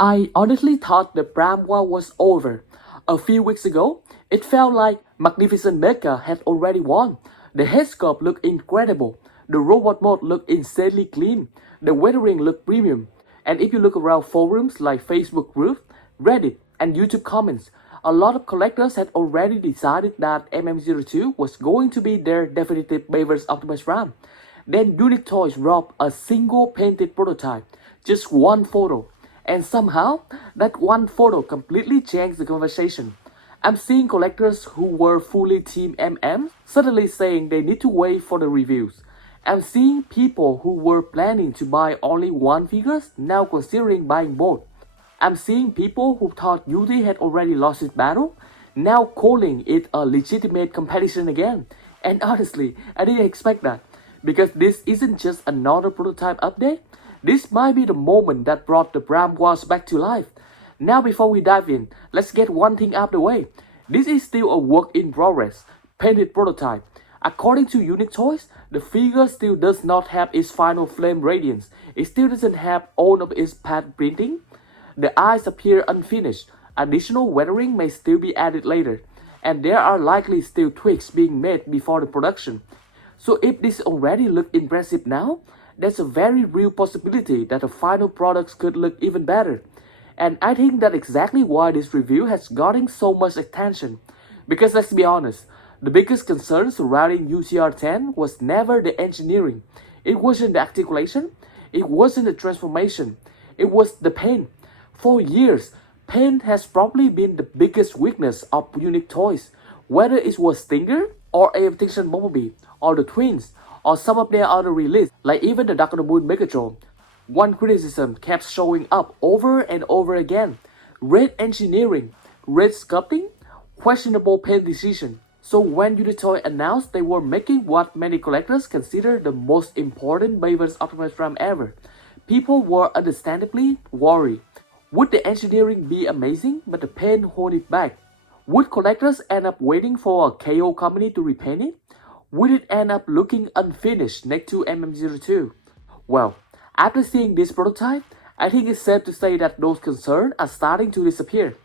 I honestly thought the Prime War was over. A few weeks ago, it felt like Magnificent Mecha had already won. The headsculpt looked incredible. The robot mode looked insanely clean. The weathering looked premium. And if you look around forums like Facebook groups, Reddit, and YouTube comments, a lot of collectors had already decided that MM-02 was going to be their definitive Bayverse Optimus Prime. Then Unique Toys dropped a single painted prototype, just one photo. And somehow, that one photo completely changed the conversation. I'm seeing collectors who were fully Team MM suddenly saying they need to wait for the reviews. I'm seeing people who were planning to buy only one figure now considering buying both. I'm seeing people who thought Yuri had already lost its battle, now calling it a legitimate competition again. And honestly, I didn't expect that, because this isn't just another prototype update. This might be the moment that brought the Prime Wars back to life. Now before we dive in, let's get one thing out of the way. This is still a work in progress, painted prototype. According to Unique Toys, the figure still does not have its final flame radiance. It still doesn't have all of its pad printing. The eyes appear unfinished. Additional weathering may still be added later, and there are likely still tweaks being made before the production. So if this already looks impressive now, there's a very real possibility that the final products could look even better. And I think that's exactly why this review has gotten so much attention. Because let's be honest, the biggest concern surrounding UCR10 was never the engineering. It wasn't the articulation. It wasn't the transformation. It was the paint. For years, paint has probably been the biggest weakness of Unique Toys. Whether it was Stinger, or Aviation Bumblebee, or the Twins, or some of their other releases, like even the Dark of the Moon Megatron. One criticism kept showing up over and over again: red engineering, red sculpting, questionable paint decision. So when Unitoy announced they were making what many collectors consider the most important Bayverse Optimus Prime ever, people were understandably worried. Would the engineering be amazing but the paint hold it back? Would collectors end up waiting for a KO company to repaint it? Would it end up looking unfinished next to MM-02? Well, after seeing this prototype, I think it's safe to say that those concerns are starting to disappear.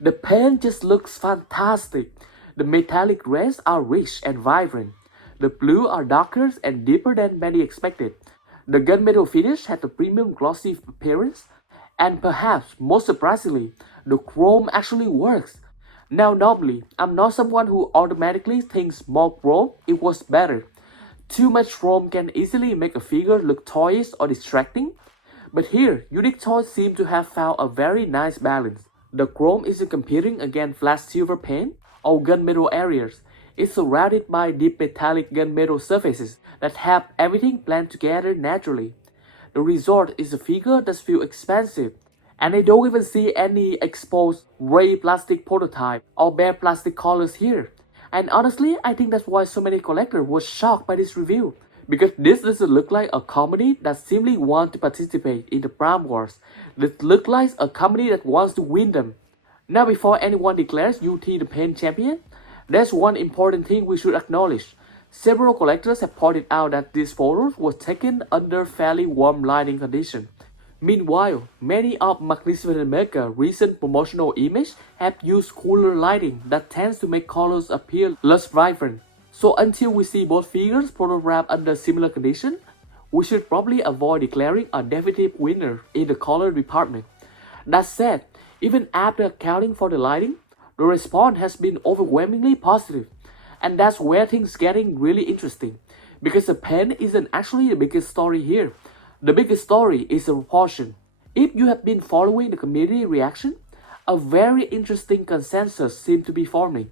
The paint just looks fantastic. The metallic reds are rich and vibrant. The blue are darker and deeper than many expected. The gunmetal finish has a premium glossy appearance. And perhaps most surprisingly, the chrome actually works. Now normally, I'm not someone who automatically thinks more chrome equals better. Too much chrome can easily make a figure look toyish or distracting. But here, Unique Toys seem to have found a very nice balance. The chrome isn't competing against flat silver paint or gunmetal areas. It's surrounded by deep metallic gunmetal surfaces that have everything blend together naturally. The result is a figure that feels expensive, and I don't even see any exposed gray plastic prototype or bare plastic colors here. And honestly, I think that's why so many collectors were shocked by this review, because this doesn't look like a company that simply wants to participate in the Prime Wars. This looks like a company that wants to win them. Now before anyone declares UT the paint champion, there's one important thing we should acknowledge. Several collectors have pointed out that these photos were taken under fairly warm lighting conditions. Meanwhile, many of Magnificent Mecha's recent promotional images have used cooler lighting that tends to make colors appear less vibrant. So until we see both figures photographed under similar conditions, we should probably avoid declaring a definitive winner in the color department. That said, even after accounting for the lighting, the response has been overwhelmingly positive. And that's where things getting really interesting, because the paint isn't actually the biggest story here. The biggest story is the proportion. If you have been following the community reaction, a very interesting consensus seems to be forming.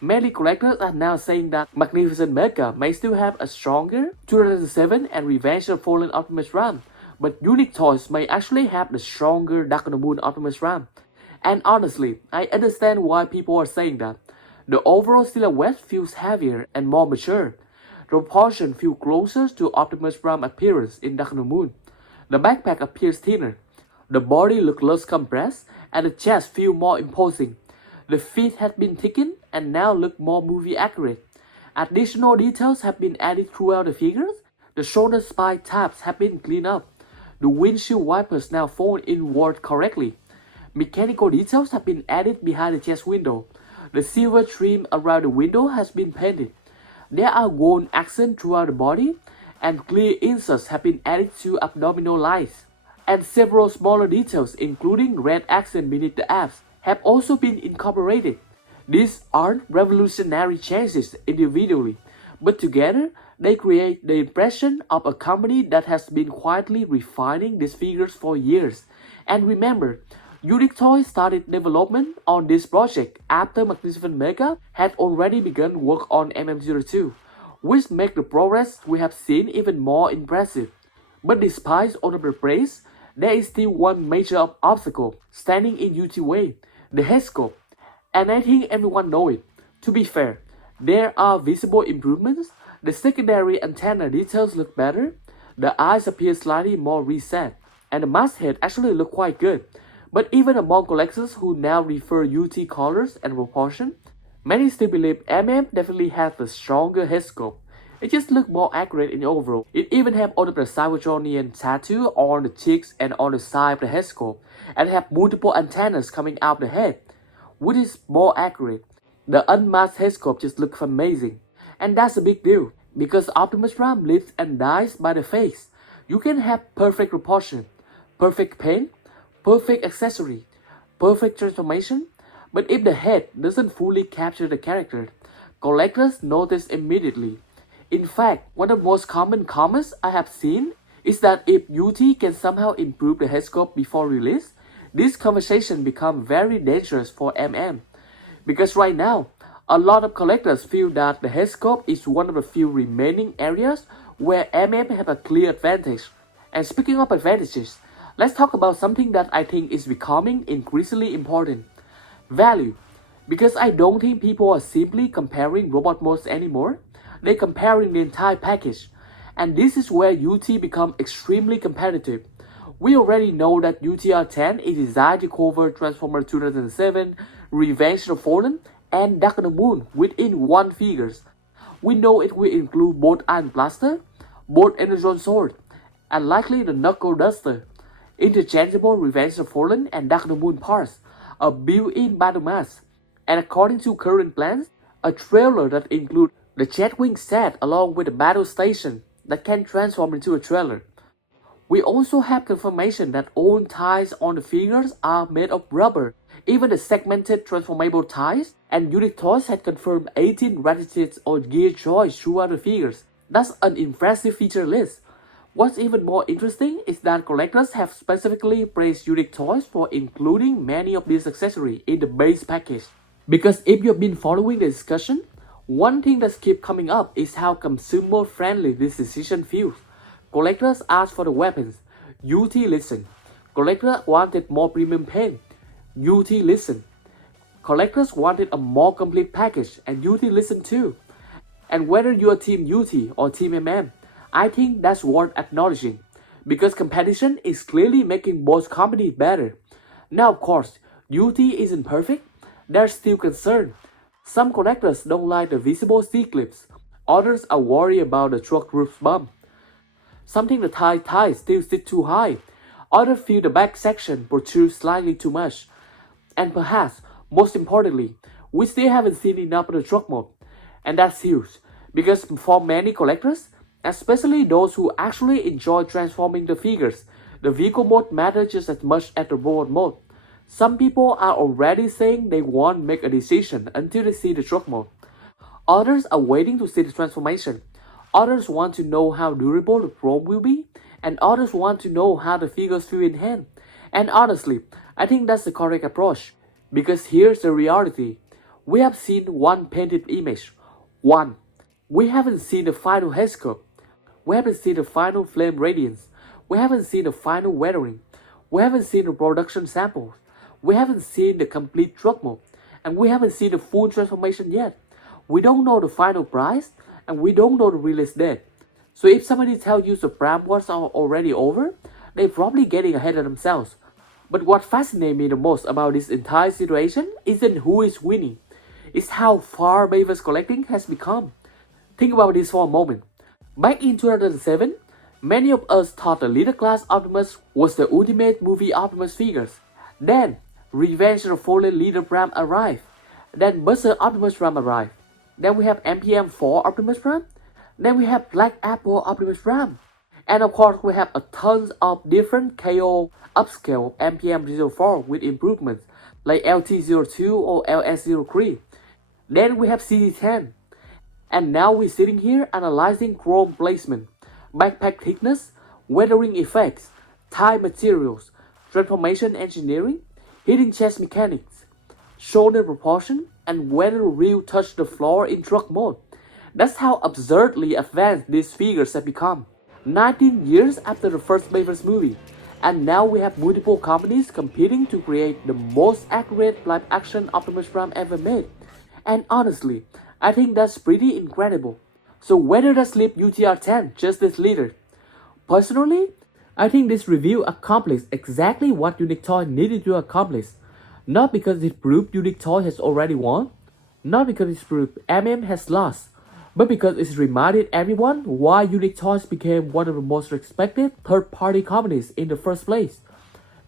Many collectors are now saying that Magnificent Mecha may still have a stronger 2007 and Revenge of Fallen Optimus Prime, but Unique Toys may actually have the stronger Dark of the Moon Optimus Prime. And honestly, I understand why people are saying that. The overall silhouette feels heavier and more mature. The proportion feels closer to Optimus Prime appearance in Dark of the Moon. The backpack appears thinner. The body looks less compressed, and the chest feels more imposing. The feet have been thickened and now look more movie accurate. Additional details have been added throughout the figures. The shoulder spine tabs have been cleaned up. The windshield wipers now fold inward correctly. Mechanical details have been added behind the chest window. The silver trim around the window has been painted. There are gold accents throughout the body, and clear inserts have been added to abdominal lines. And several smaller details, including red accent beneath the abs, have also been incorporated. These aren't revolutionary changes individually, but together they create the impression of a company that has been quietly refining these figures for years. And remember, Unique Toys started development on this project after Magnificent Mecha had already begun work on MM-02, which makes the progress we have seen even more impressive. But despite all of the praise, there is still one major obstacle standing in UT way, the headsculpt. And I think everyone knows it. To be fair, there are visible improvements. The secondary antenna details look better, the eyes appear slightly more reset, and the masthead actually look quite good. But even among collectors who now refer UT colors and proportion, many still believe MM definitely has the stronger headsculpt. It just looks more accurate in overall. It even have all of the Cybertronian tattoo on the cheeks and on the side of the headsculpt, and have multiple antennas coming out the head, which is more accurate. The unmasked headsculpt just looks amazing. And that's a big deal, because Optimus Prime lives and dies by the face. You can have perfect proportion, perfect paint, perfect accessory, perfect transformation, but if the head doesn't fully capture the character, collectors notice immediately. In fact, one of the most common comments I have seen is that if UT can somehow improve the headsculpt before release, this conversation becomes very dangerous for MM. Because right now, a lot of collectors feel that the headsculpt is one of the few remaining areas where MM have a clear advantage. And speaking of advantages, let's talk about something that I think is becoming increasingly important. Value. Because I don't think people are simply comparing robot modes anymore. They're comparing the entire package. And this is where UT becomes extremely competitive. We already know that UTR-10 is designed to cover Transformer 2007, Revenge of the Fallen, and Dark of the Moon within one figures. We know it will include both Iron Blaster, both Energon Sword, and likely the Knuckle Duster, interchangeable Revenge of the Fallen and Dark of the Moon parts, a built-in battle mask, and according to current plans, a trailer that includes the Jetwing set along with the battle station that can transform into a trailer. We also have confirmation that all ties on the figures are made of rubber, even the segmented transformable ties, and Unique Toys had confirmed 18 ratchets or gear joints throughout the figures. That's an impressive feature list. What's even more interesting is that collectors have specifically praised Unique Toys for including many of these accessories in the base package. Because if you've been following the discussion, one thing that keeps coming up is how consumer-friendly this decision feels. Collectors asked for the weapons. UT listened. Collectors wanted more premium paint. UT listened. Collectors wanted a more complete package, and UT listened too. And whether you're Team UT or Team MM, I think that's worth acknowledging, because competition is clearly making both companies better. Now of course, UT isn't perfect. There's still concern. Some collectors don't like the visible C-clips. Others are worried about the truck roof bump. Something the ties still sit too high. Others feel the back section protrudes slightly too much. And perhaps, most importantly, we still haven't seen enough of the truck mode. And that's huge, because for many collectors, especially those who actually enjoy transforming the figures, the vehicle mode matters just as much as the robot mode. Some people are already saying they won't make a decision until they see the truck mode. Others are waiting to see the transformation. Others want to know how durable the probe will be, and others want to know how the figures feel in hand. And honestly, I think that's the correct approach, because here's the reality. We have seen one painted image. One. We haven't seen the final headsculpt. We haven't seen the final flame radiance. We haven't seen the final weathering. We haven't seen the production samples. We haven't seen the complete truck mode. And we haven't seen the full transformation yet. We don't know the final price, and we don't know the release date. So if somebody tells you the Prime Wars are already over, they're probably getting ahead of themselves. But what fascinates me the most about this entire situation isn't who is winning. It's how far Bayverse collecting has become. Think about this for a moment. Back in 2007, many of us thought the Little Class Optimus was the ultimate movie Optimus figures. Then, Revenge of the Fallen Leader Prime arrived. Then Buster Optimus Prime arrived. Then we have MPM-4 Optimus Prime. Then we have Black Apple Optimus Prime. And of course we have a tons of different KO upscale MPM-04 with improvements like LT-02 or LS-03. Then we have CT-10. And now we're sitting here analyzing chrome placement, backpack thickness, weathering effects, tie materials, transformation engineering, hidden chest mechanics, shoulder proportion, and whether real touch the floor in truck mode. That's how absurdly advanced these figures have become. 19 years after the first Bayverse movie, and now we have multiple companies competing to create the most accurate live-action Optimus Prime ever made. And honestly, I think that's pretty incredible. So whether does Sleep UTR-10 just this leader? Personally, I think this review accomplished exactly what Unique Toy needed to accomplish. Not because it proved Unique Toy has already won, not because it proved MM has lost, but because it reminded everyone why Unique Toys became one of the most respected third-party companies in the first place.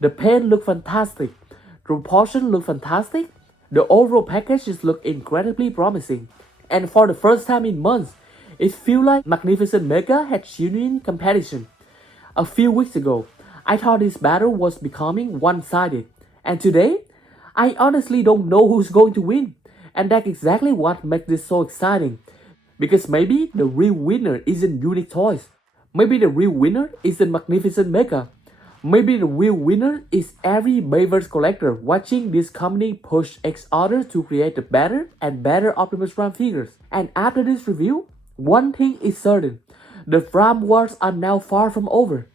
The paint looked fantastic, the proportion looked fantastic, the overall package just looked incredibly promising, and for the first time in months, it feels like Magnificent Mecha had genuine competition. A few weeks ago, I thought this battle was becoming one-sided, and today, I honestly don't know who's going to win, and that's exactly what makes this so exciting. Because maybe the real winner isn't Unique Toys, maybe the real winner isn't Magnificent Mecha, maybe the real winner is every Bayverse collector watching this company push each other to create the better and better Optimus Prime figures. And after this review, one thing is certain, the Prime Wars are now far from over.